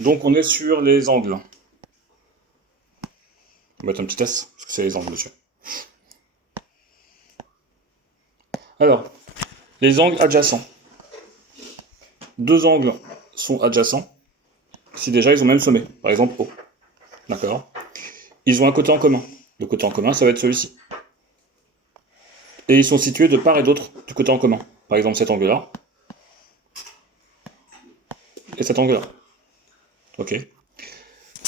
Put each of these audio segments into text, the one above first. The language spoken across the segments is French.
Donc on est sur les angles. On va mettre un petit S, parce que c'est les angles, monsieur. Alors, les angles adjacents. Deux angles sont adjacents si déjà ils ont même sommet. Par exemple O. D'accord. Ils ont un côté en commun. Le côté en commun, ça va être celui-ci. Et ils sont situés de part et d'autre du côté en commun. Par exemple cet angle-là. Et cet angle-là. Ok.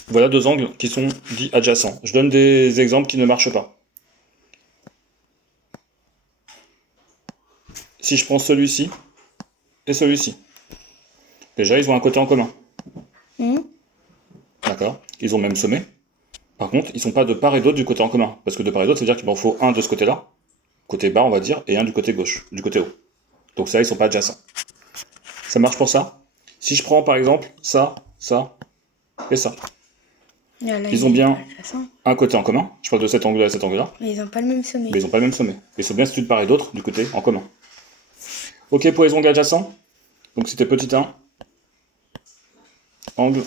Voilà deux angles qui sont dits adjacents. Je donne des exemples qui ne marchent pas. Si je prends celui-ci et celui-ci, déjà ils ont un côté en commun. D'accord. Ils ont le même sommet. Par contre, ils sont pas de part et d'autre du côté en commun. Parce que de part et d'autre, ça veut dire qu'il m'en faut un de ce côté-là, côté bas on va dire, et un du côté gauche, du côté haut. Donc ça, ils sont pas adjacents. Ça marche pour ça. Si je prends par exemple ça, ça et ça. Là, Ils ont bien adjacents. un côté en commun. Je parle de cet angle-là et cet angle-là. Mais ils n'ont pas le même sommet. Mais ils n'ont pas le même sommet. Ils sont bien situés de part et d'autre du côté en commun. Ok pour les angles adjacents. Donc c'était petit 1. Angle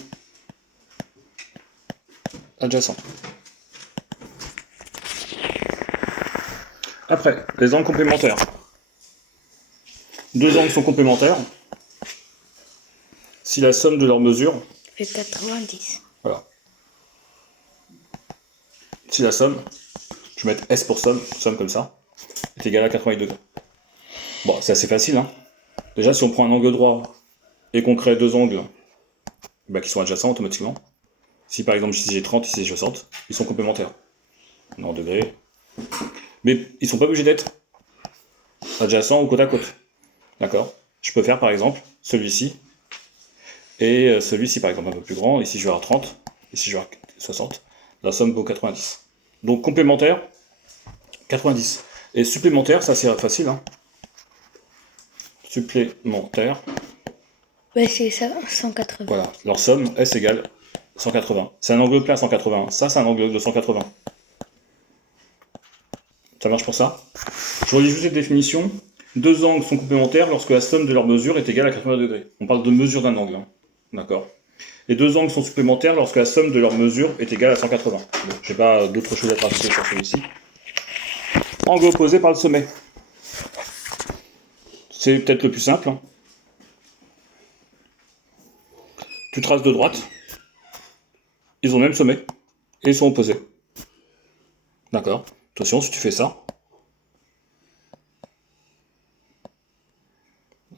adjacent. Après, les angles complémentaires. Deux angles sont complémentaires si la somme de leurs mesures, Fait 90. voilà. Si la somme, je vais mettre S pour somme comme ça, est égale à 90 degrés. Bon, c'est assez facile, hein. Déjà, si on prend un angle droit et qu'on crée deux angles qui sont adjacents automatiquement, si par exemple ici j'ai 30, ici j'ai 60, ils sont complémentaires. Non, en degrés. Mais ils sont pas obligés d'être adjacents ou côte à côte. D'accord. Je peux faire par exemple celui-ci et celui-ci par exemple un peu plus grand. Ici je vais avoir 30, ici je vais avoir 60. La somme vaut 90. Donc complémentaire, 90. Et supplémentaire, ça c'est facile. Hein. Supplémentaire. Ouais, c'est ça, 180. Voilà, leur somme, S égale 180. C'est un angle plat 180. Ça, c'est un angle de 180. Ça marche pour ça. Je relis juste les définitions. Deux angles sont complémentaires lorsque la somme de leurs mesures est égale à 80 degrés. On parle de mesure d'un angle. Hein. D'accord. Les deux angles sont supplémentaires lorsque la somme de leurs mesures est égale à 180. Bon, j'ai pas d'autre chose à rajouter sur celui-ci. Angle opposé par le sommet. C'est peut-être le plus simple. Hein. Tu traces de droite. Ils ont le même sommet. Et ils sont opposés. D'accord. Attention, si tu fais ça,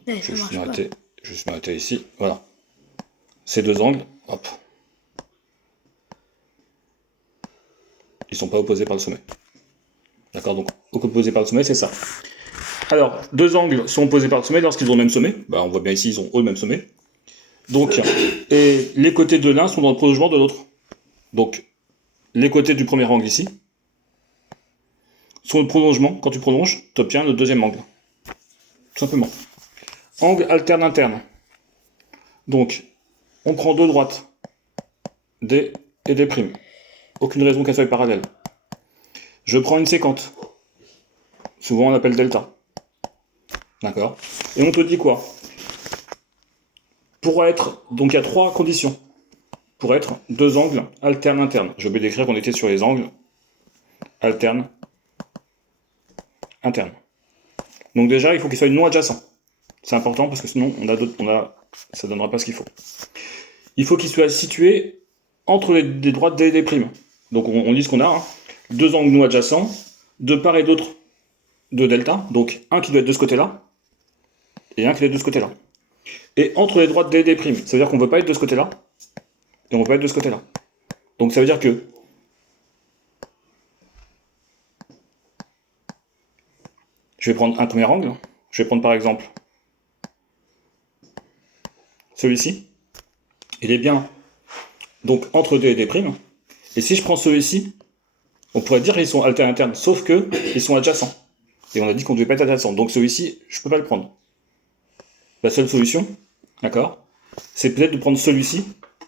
Ouais, je ça vais marche juste m'arrêter ici. Voilà. Ces deux angles, hop. Ils sont pas opposés par le sommet. D'accord, donc opposés par le sommet, c'est ça. Alors, deux angles sont opposés par le sommet lorsqu'ils ont le même sommet. Bah, on voit bien ici, ils ont le même sommet. Donc, et les côtés de l'un sont dans le prolongement de l'autre. Donc, les côtés du premier angle ici sont le prolongement. Quand tu prolonges, tu obtiens le deuxième angle. Tout simplement. Angle alterne interne. Donc, on prend deux droites, D et D'. Aucune raison qu'elles soient parallèles. Je prends une séquente. Souvent on appelle delta. D'accord. Et on te dit quoi? Pour être, donc il y a trois conditions. Pour être deux angles alternes internes. J'ai oublié d'écrire qu'on était sur les angles alternes internes. Donc déjà, il faut qu'ils soient non adjacents. C'est important parce que sinon, ça donnera pas ce qu'il faut. Il faut qu'ils soient situés entre les droites D et D'. Donc on lit ce qu'on a. Hein. Deux angles non adjacents, de part et d'autre de delta. Donc un qui doit être de ce côté-là et un qui doit être de ce côté-là. Et entre les droites D et D', ça veut dire qu'on ne veut pas être de ce côté-là et on ne veut pas être de ce côté-là. Donc ça veut dire que je vais prendre un premier angle. Je vais prendre par exemple celui-ci. Il est bien donc entre D et D'. Et si je prends celui-ci, on pourrait dire qu'ils sont alternes internes, sauf que ils sont adjacents. Et on a dit qu'on ne devait pas être adjacents. Donc celui-ci, je ne peux pas le prendre. La seule solution, d'accord, c'est peut-être de prendre celui-ci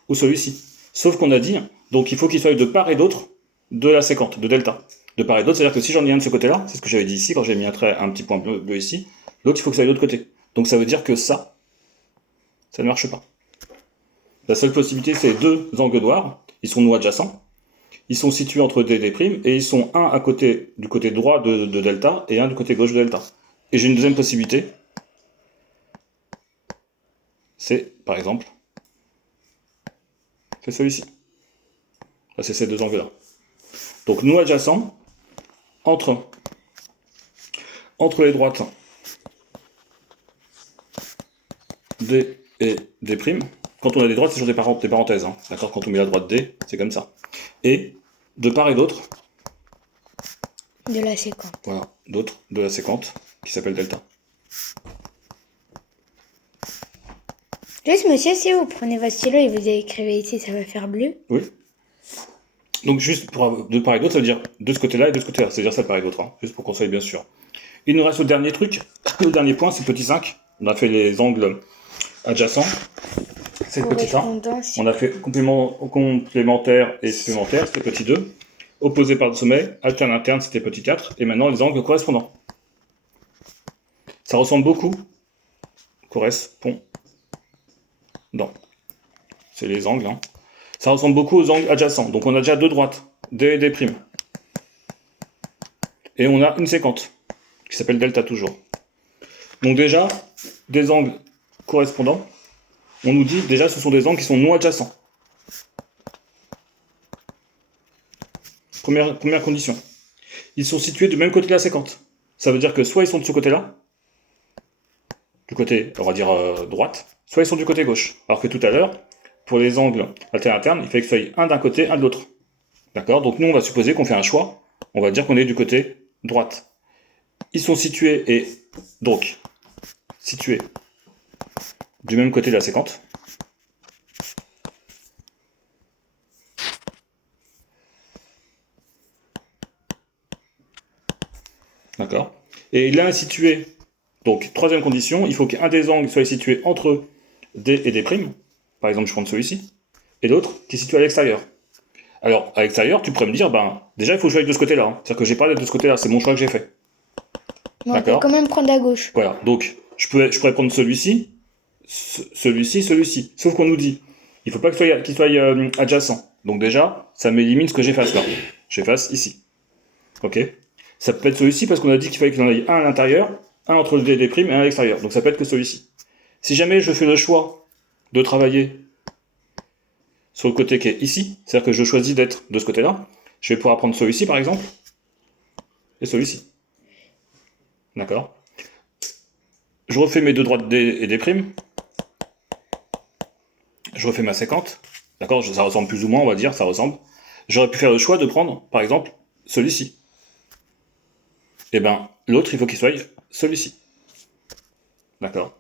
ou celui-ci. Sauf qu'on a dit, donc il faut qu'ils soient de part et d'autre de la séquente, de delta. De part et d'autre, c'est-à-dire que si j'en ai un de ce côté-là, c'est ce que j'avais dit ici quand j'ai mis un petit point bleu ici, l'autre il faut que ça aille de l'autre côté. Donc ça veut dire que ça ne marche pas. La seule possibilité, c'est deux angles noirs. Ils sont nous adjacents. Ils sont situés entre D et D', et ils sont un à côté du côté droit de delta et un du côté gauche de delta. Et j'ai une deuxième possibilité. C'est, par exemple, c'est celui-ci. Là, c'est ces deux angles-là. Donc, nous adjacents, entre les droites D et D', quand on a des droites, c'est sur des parenthèses, hein, d'accord? Quand on met la droite D, c'est comme ça. Et, de part et d'autre, De la séquence. voilà, d'autres de la séquente, qui s'appelle delta. Juste, monsieur, si vous prenez votre stylo et vous écrivez ici, ça va faire bleu. Oui. Donc, juste pour de part et d'autre, ça veut dire de ce côté-là et de ce côté-là. C'est-à-dire ça de part et d'autre, hein, juste pour qu'on soit bien sûr. Il nous reste le dernier truc, le dernier point, c'est le petit 5. On a fait les angles adjacents. C'est le petit 1. Correspondance. On a fait complémentaire et supplémentaire, c'était petit 2. Opposé par le sommet, alterne interne, c'était petit 4. Et maintenant, les angles correspondants. Ça ressemble beaucoup. Correspondant. C'est les angles, hein. Ça ressemble beaucoup aux angles adjacents. Donc on a déjà deux droites, D et D'. Et on a une séquente, qui s'appelle delta toujours. Donc déjà, des angles correspondants, on nous dit déjà ce sont des angles qui sont non adjacents. Première condition. Ils sont situés du même côté de la séquente. Ça veut dire que soit ils sont de ce côté-là, du côté, on va dire, droite, soit ils sont du côté gauche. Alors que tout à l'heure, pour les angles alterne-interne, il fallait que ce soit un d'un côté, un de l'autre. D'accord? Donc nous, on va supposer qu'on fait un choix. On va dire qu'on est du côté droite. Ils sont situés et donc situés du même côté de la séquente. D'accord? Et l'un est situé, donc troisième condition, il faut qu'un des angles soit situé entre D et D'. Par exemple, je prends celui-ci. Et l'autre qui est situé à l'extérieur. Alors, à l'extérieur, tu pourrais me dire, ben, déjà, il faut que je aille de ce côté-là. Hein. C'est-à-dire que j'ai pas d'être de ce côté-là, c'est mon choix que j'ai fait. Mais on peut D'accord. quand même prendre à gauche. Voilà, donc, je pourrais prendre celui-ci, celui-ci. Sauf qu'on nous dit, il faut pas qu'il soit adjacent. Donc déjà, ça m'élimine ce que j'efface là. J'efface ici. Ok. Ça peut être celui-ci parce qu'on a dit qu'il fallait qu'il y en ait un à l'intérieur, un entre le D et D' et un à l'extérieur. Donc ça peut être que celui-ci. Si jamais je fais le choix de travailler sur le côté qui est ici, c'est-à-dire que je choisis d'être de ce côté-là, je vais pouvoir prendre celui-ci par exemple, et celui-ci. D'accord? Je refais mes deux droites D et D'. Je refais ma séquente. D'accord? Ça ressemble plus ou moins, on va dire, ça ressemble. J'aurais pu faire le choix de prendre, par exemple, celui-ci. Et ben, l'autre, il faut qu'il soit celui-ci. D'accord?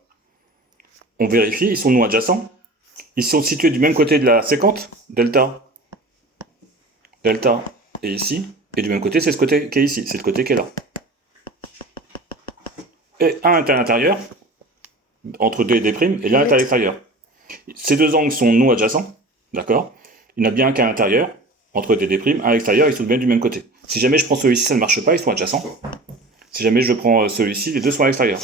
On vérifie, ils sont non adjacents. Ils sont situés du même côté de la séquente, delta. Delta est ici. Et du même côté, c'est ce côté qui est ici. C'est le côté qui est là. Et un est à l'intérieur, entre D et D', et l'un est à l'extérieur. Ces deux angles sont non adjacents. D'accord? Il n'y en a bien un qu'à l'intérieur, entre D et D', un à l'extérieur, ils sont bien du même côté. Si jamais je prends celui-ci, ça ne marche pas, ils sont adjacents. Si jamais je prends celui-ci, les deux sont à l'extérieur.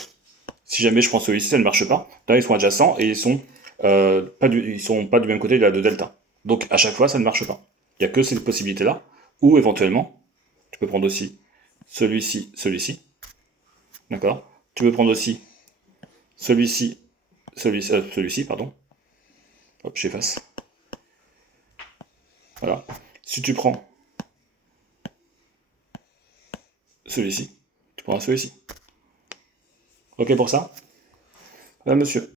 Si jamais je prends celui-ci, ça ne marche pas. Là, ils sont adjacents et ils sont pas du même côté de la de delta. Donc à chaque fois, ça ne marche pas. Il n'y a que cette possibilité-là. Ou éventuellement, tu peux prendre aussi celui-ci. D'accord? Tu peux prendre aussi celui-ci, pardon. Hop, j'efface. Voilà. Si tu prends celui-ci, tu prendras celui-ci. Ok pour ça? Là, monsieur.